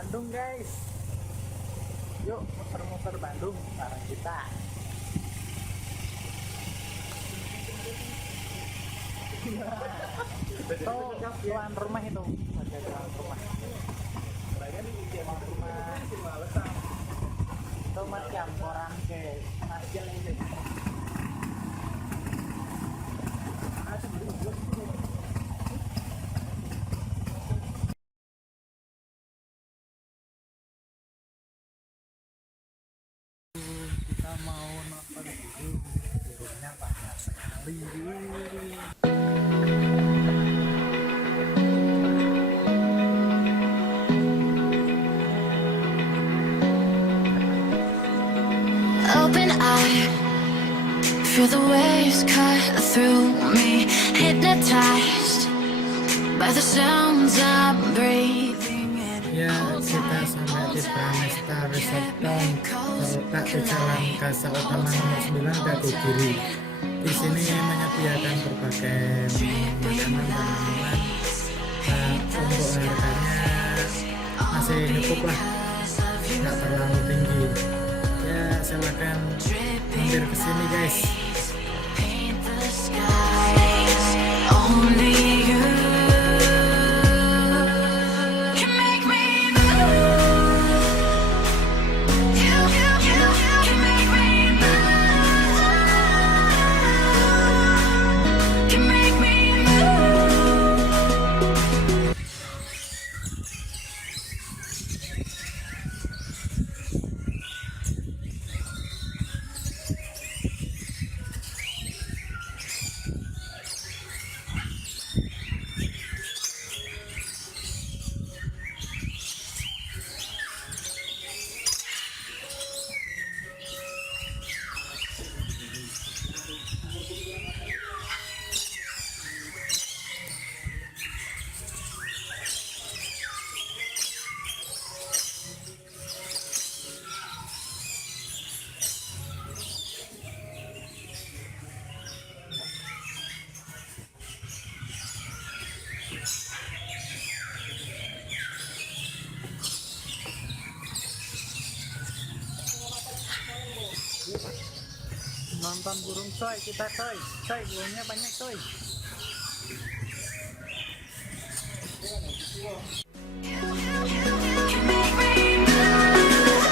Bandung guys. Yuk muter-muter Bandung bareng kita. Itu tuan rumah itu, ada tuan rumah. Itu macam orang ke masjid ini. Kita mau nonton burung, burungnya banyak sekali. Open eye, feel the waves cut through me, hypnotized by the sounds I'm breathing in. Ya, kita sampai di Pramesta Resort Town, terletak di Jalan Kasa Utama nomor 9 Dago Giri. Di sini menyediakan berbagai makanan dan minuman. Untuk harganya masih cukup lah, nggak terlalu tinggi. Ya, silakan mampir ke sini guys. Paint the skies, only you can make me move. You can make me move. Can make me move. Nonton burung coy, kita coy, burungnya banyak coy. Can make me move.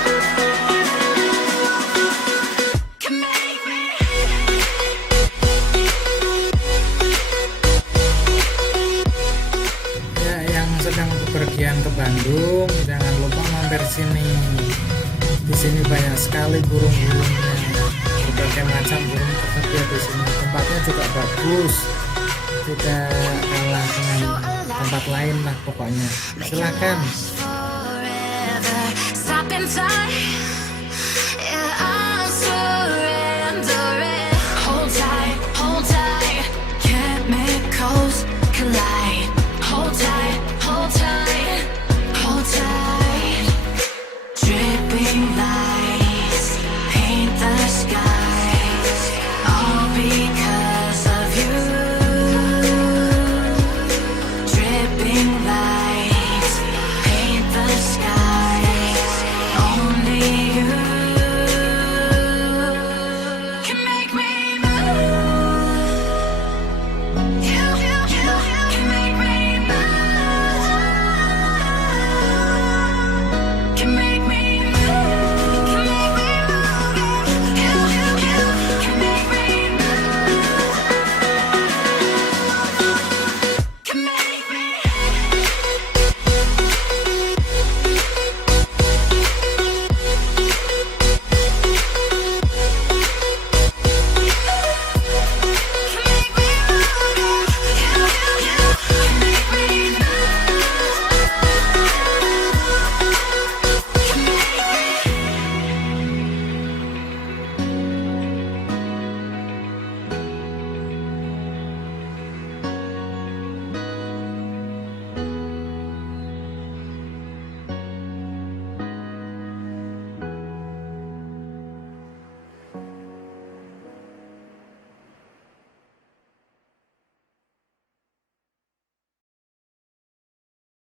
Can make me. Ya, yang sedang bepergian ke Bandung, jangan lupa mampir sini. Di sini banyak sekali burung-burungnya, berbagai macam burung tersedia di sini. Tempatnya juga bagus, tidak kalah dengan tempat lain lah pokoknya. Silakan. Forever, stop in time. Yeah,